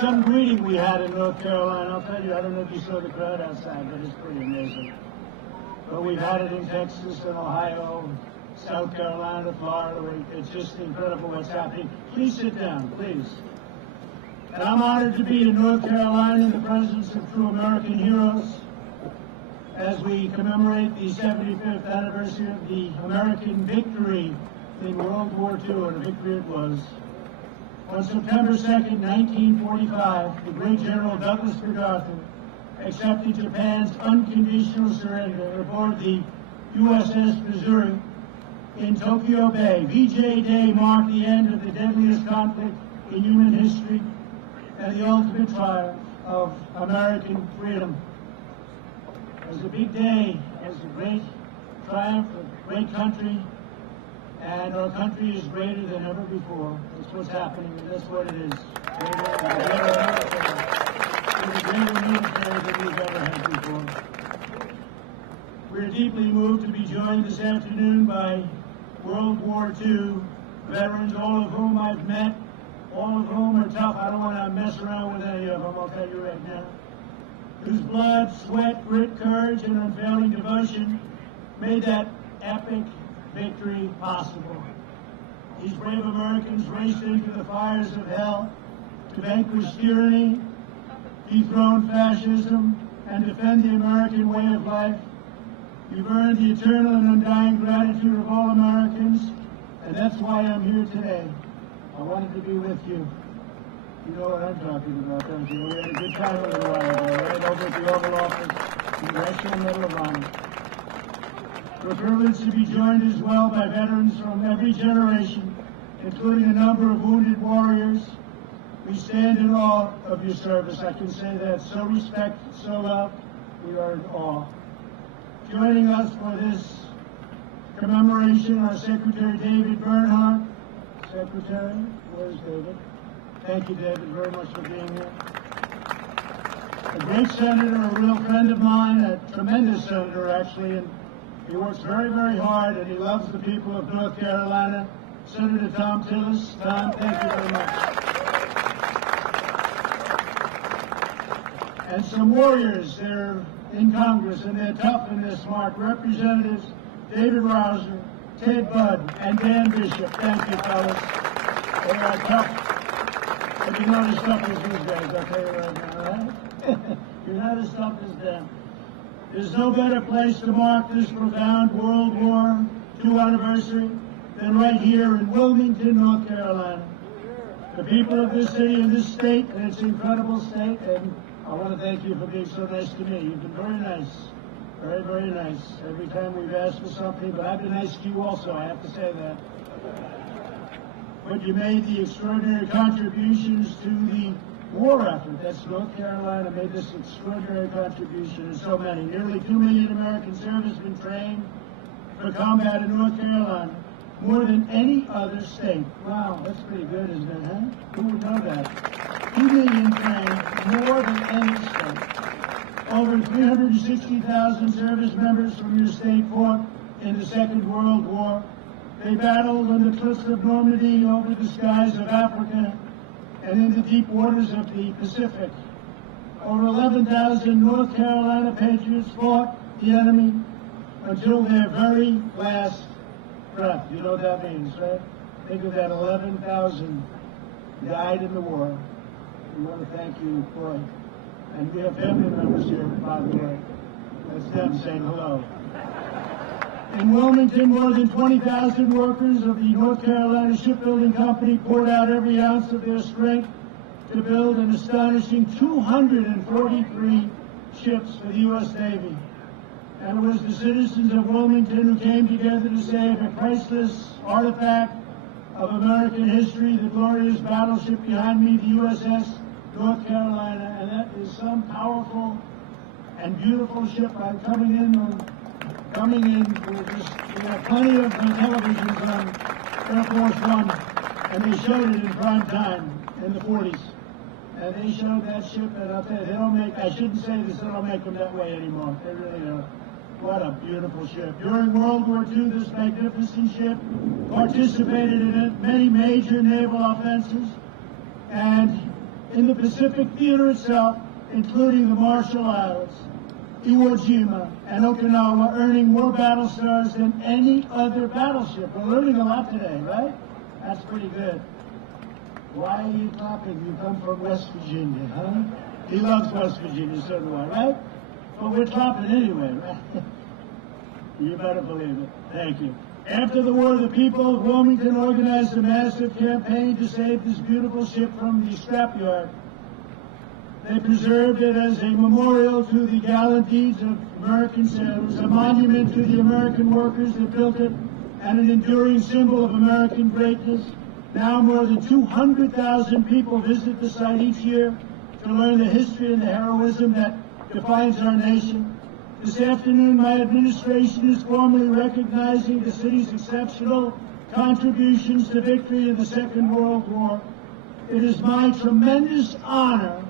some greeting we had in North Carolina. I'll tell you, I don't know if you saw the crowd outside, but it's pretty amazing. But we've had it in Texas and Ohio, South Carolina, Florida. It's just incredible what's happening. Please sit down, please. And I'm honored to be in North Carolina in the presence of true American heroes as we commemorate the 75th anniversary of the American victory in World War II, and a victory it was. On September 2nd, 1945, the great General Douglas MacArthur accepted Japan's unconditional surrender aboard the USS Missouri in Tokyo Bay. VJ Day marked the end of the deadliest conflict in human history and the ultimate triumph of American freedom. It was a big day. It was a great triumph, a great country, and our country is greater than ever before. That's what's happening, and that's what it is. It's a greater military than we've ever had before. We're deeply moved to be joined this afternoon by World War II veterans, all of whom I've met, all of whom are tough. I don't want to mess around with any of them, I'll tell you right now. Whose blood, sweat, grit, courage, and unfailing devotion made that epic victory possible. These brave Americans raced into the fires of hell to vanquish tyranny, dethrone fascism, and defend the American way of life. You've earned the eternal and undying gratitude of all Americans, and that's why I'm here today. I wanted to be with you. You know what I'm talking about, don't you? We had a good time a little while ago, right over at the Oval Office, Congressional Medal of Honor. We're privileged to be joined as well by veterans from every generation, including a number of wounded warriors. We stand in awe of your service. I can say that. So respect, so love. We are in awe. Joining us for this commemoration, our Secretary David Bernhardt. Secretary, where's David? Thank you, David, very much for being here. A great senator, a real friend of mine, a tremendous senator, actually, and he works very, very hard, and he loves the people of North Carolina. Senator Tom Tillis. Tom, thank you very much. And some warriors, they're in Congress, and they're tough and they're smart. Representatives David Rouser, Ted Budd, and Dan Bishop. Thank you, fellas. They are tough. But you're not as tough as these guys, I'll tell you right now, right? You're not as tough as them. There's no better place to mark this profound World War II anniversary than right here in Wilmington, North Carolina. The people of this city and this state, and its incredible state, and I want to thank you for being so nice to me. You've been very nice. Very, very nice. Every time we've asked for something, but I've been nice to you also, I have to say that. But you made the extraordinary contributions to the war effort. That's North Carolina made this extraordinary contribution, and so many. Nearly 2 million American servicemen trained for combat in North Carolina, more than any other state. Wow, that's pretty good, isn't it, huh? Who would know that? 2 million trained, more than any state. Over 360,000 service members from your state fought in the Second World War. They battled on the cliffs of Normandy, over the skies of Africa, and in the deep waters of the Pacific. Over 11,000 North Carolina patriots fought the enemy until their very last breath. You know what that means, right? Think of that, 11,000 died in the war. We want to thank you, boy. And we have family members here, by the way. That's them saying hello. In Wilmington, more than 20,000 workers of the North Carolina Shipbuilding Company poured out every ounce of their strength to build an astonishing 243 ships for the U.S. Navy. And it was the citizens of Wilmington who came together to save a priceless artifact of American history, the glorious battleship behind me, the USS North Carolina. And that is some powerful and beautiful ship. I'm coming in. We have plenty of televisions on Air Force One, and they showed it in prime time in the 40s. And they showed that ship, and I'll tell you, they don't make, I shouldn't say this, they don't make them that way anymore. They really don't. What a beautiful ship. During World War II, this magnificent ship participated in many major naval offenses, and in the Pacific Theater itself, including the Marshall Islands, Iwo Jima, and Okinawa, earning more battle stars than any other battleship. We're learning a lot today, right? That's pretty good. Why are you clapping? You come from West Virginia, huh? He loves West Virginia, so do I, right? But we're clapping anyway, right? You better believe it. Thank you. After the war, the people of Wilmington organized a massive campaign to save this beautiful ship from the scrapyard. They preserved it as a memorial to the gallant deeds of American sailors, a monument to the American workers that built it, and an enduring symbol of American greatness. Now more than 200,000 people visit the site each year to learn the history and the heroism that defines our nation. This afternoon, my administration is formally recognizing the city's exceptional contributions to victory in the Second World War. It is my tremendous honor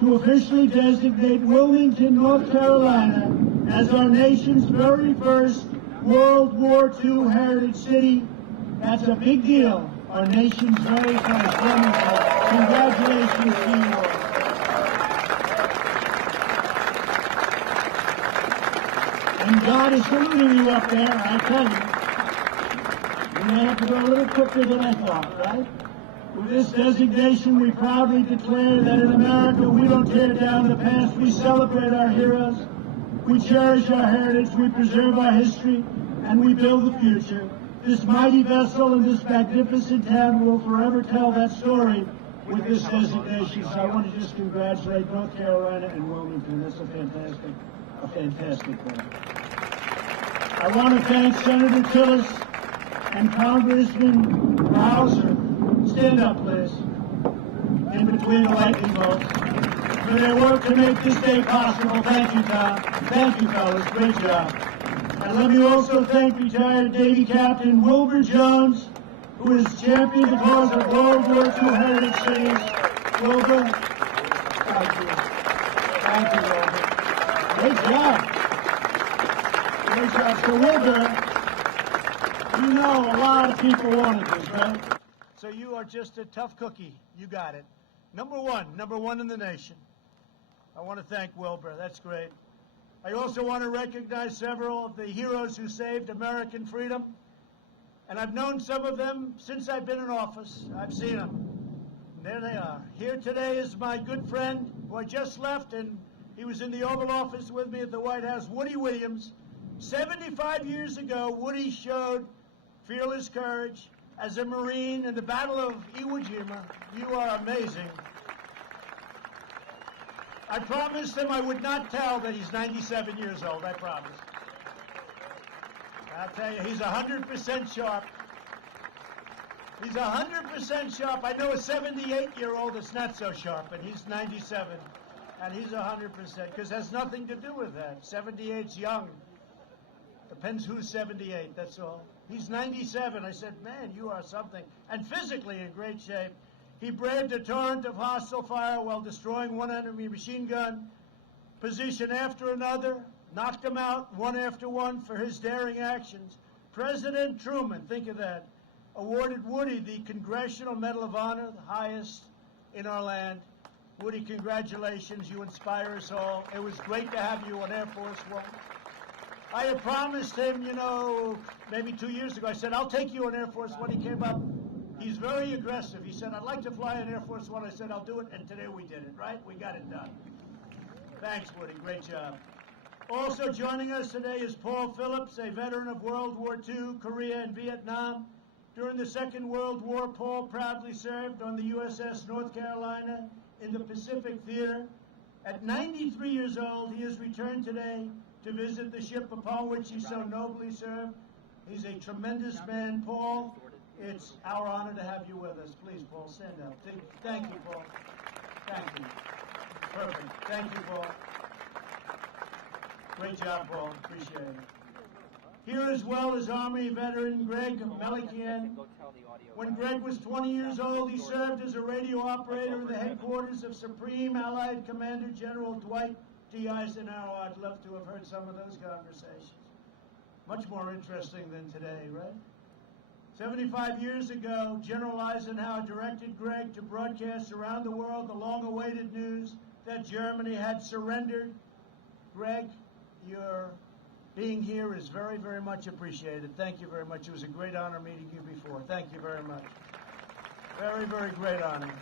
to officially designate Wilmington, North Carolina, as our nation's very first World War II heritage city. That's a big deal. Our nation's very first Wilmington. Congratulations to you all. And God is saluting you up there, I tell you. You may have to go a little quicker than I thought, right? With this designation, we proudly declare that in America, we don't tear down the past, we celebrate our heroes, we cherish our heritage, we preserve our history, and we build the future. This mighty vessel and this magnificent town will forever tell that story with this designation. So I want to just congratulate North Carolina and Wilmington. That's a fantastic thing. I want to thank Senator Tillis and Congressman Hauser. Stand up, please. In between the lightning bolts. For their work to make this day possible. Thank you, Tom. Thank you, fellas. Great job. And let me also thank retired Navy Captain Wilbur Jones, who has championed the cause of World War II heritage cities. Wilbur, thank you. Thank you, Wilbur. Great job. Great job. So, Wilbur, you know a lot of people wanted this, right? So you are just a tough cookie. You got it. Number one in the nation. I want to thank Wilbur. That's great. I also want to recognize several of the heroes who saved American freedom. And I've known some of them since I've been in office. I've seen them. And there they are. Here today is my good friend who I just left, and he was in the Oval Office with me at the White House, Woody Williams. 75 years ago, Woody showed fearless courage as a Marine in the Battle of Iwo Jima. You are amazing. I promised him I would not tell that he's 97 years old, I promise. I'll tell you, he's 100% sharp. He's 100% sharp. I know a 78-year-old that's not so sharp, and he's 97, and he's 100%, because it has nothing to do with that. 78's young. Depends who's 78, that's all. He's 97. I said, man, you are something. And physically in great shape. He braved a torrent of hostile fire while destroying one enemy machine gun position after another, knocked them out one after one for his daring actions. President Truman, think of that, awarded Woody the Congressional Medal of Honor, the highest in our land. Woody, congratulations. You inspire us all. It was great to have you on Air Force One. I had promised him, maybe 2 years ago, I said, I'll take you on Air Force One. He came up. He's very aggressive. He said, I'd like to fly on Air Force One. I said, I'll do it, and today we did it, right? We got it done. Thanks, Woody. Great job. Also joining us today is Paul Phillips, a veteran of World War II, Korea, and Vietnam. During the Second World War, Paul proudly served on the USS North Carolina in the Pacific Theater. At 93 years old, he has returned today to visit the ship upon which he so nobly served. He's a tremendous man. Paul, it's our honor to have you with us. Please, Paul, stand up. Thank you, Paul. Thank you. Perfect. Thank you, Paul. Great job, Paul. Appreciate it. Here as well is Army veteran Greg Melikian. When Greg was 20 years old, he served as a radio operator in the headquarters of Supreme Allied Commander General Dwight D. Eisenhower. I'd love to have heard some of those conversations. Much more interesting than today, right? 75 years ago, General Eisenhower directed Greg to broadcast around the world the long-awaited news that Germany had surrendered. Greg, your being here is very, very much appreciated. Thank you very much. It was a great honor meeting you before. Thank you very much. Very, very great honor.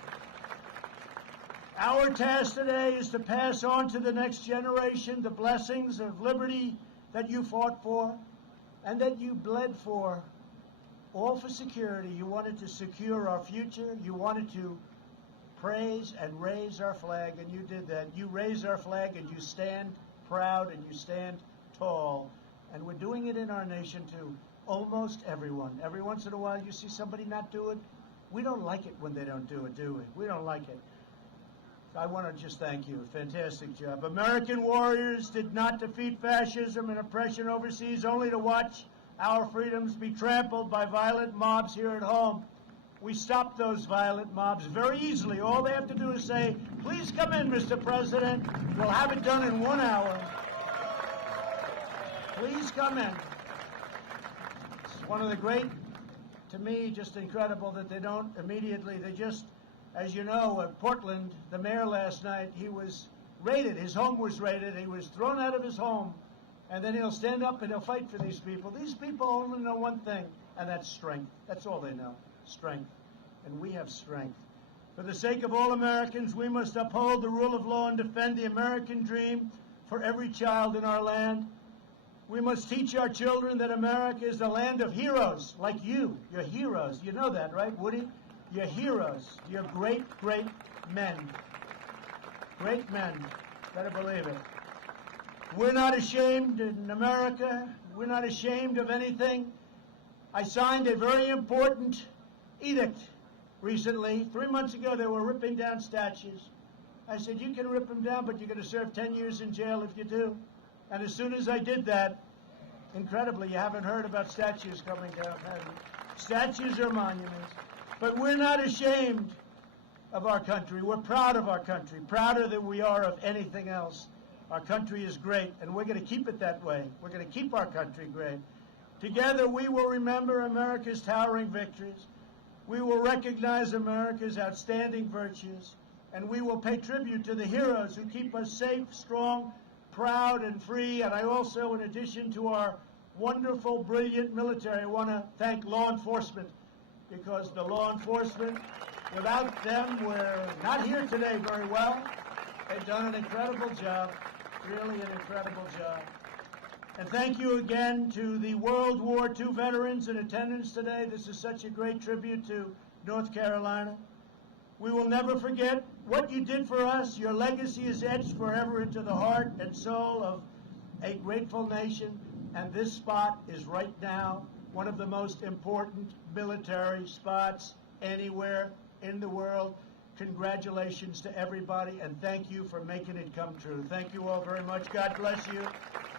Our task today is to pass on to the next generation the blessings of liberty that you fought for and that you bled for. All for security. You wanted to secure our future. You wanted to praise and raise our flag, and you did that. You raise our flag, and you stand proud, and you stand tall. And we're doing it in our nation, too. Almost everyone. Every once in a while, you see somebody not do it. We don't like it when they don't do it, do we? We don't like it. I want to just thank you. Fantastic job. American warriors did not defeat fascism and oppression overseas only to watch our freedoms be trampled by violent mobs here at home. We stopped those violent mobs very easily. All they have to do is say, please come in, Mr. President. We'll have it done in 1 hour. Please come in. It's one of the great, to me, just incredible that they don't immediately, they just, as you know, at Portland, the mayor last night, he was raided. His home was raided. He was thrown out of his home. And then he'll stand up and he'll fight for these people. These people only know one thing, and that's strength. That's all they know, strength. And we have strength. For the sake of all Americans, we must uphold the rule of law and defend the American dream for every child in our land. We must teach our children that America is the land of heroes like you. You're heroes. You know that, right, Woody? You're heroes. You're great, great men. Great men. Better believe it. We're not ashamed in America. We're not ashamed of anything. I signed a very important edict recently. 3 months ago, they were ripping down statues. I said, you can rip them down, but you're going to serve 10 years in jail if you do. And as soon as I did that, incredibly, you haven't heard about statues coming down, have you? Statues are monuments. But we're not ashamed of our country. We're proud of our country, prouder than we are of anything else. Our country is great, and we're going to keep it that way. We're going to keep our country great. Together, we will remember America's towering victories. We will recognize America's outstanding virtues, and we will pay tribute to the heroes who keep us safe, strong, proud, and free. And I also, in addition to our wonderful, brilliant military, I want to thank law enforcement, because the law enforcement, without them, we're not here today very well. They've done an incredible job. Really an incredible job. And thank you again to the World War II veterans in attendance today. This is such a great tribute to North Carolina. We will never forget what you did for us. Your legacy is etched forever into the heart and soul of a grateful nation. And this spot is right now one of the most important military spots anywhere in the world. Congratulations to everybody, and thank you for making it come true. Thank you all very much. God bless you.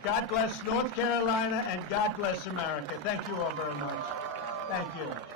God bless North Carolina, and God bless America. Thank you all very much. Thank you.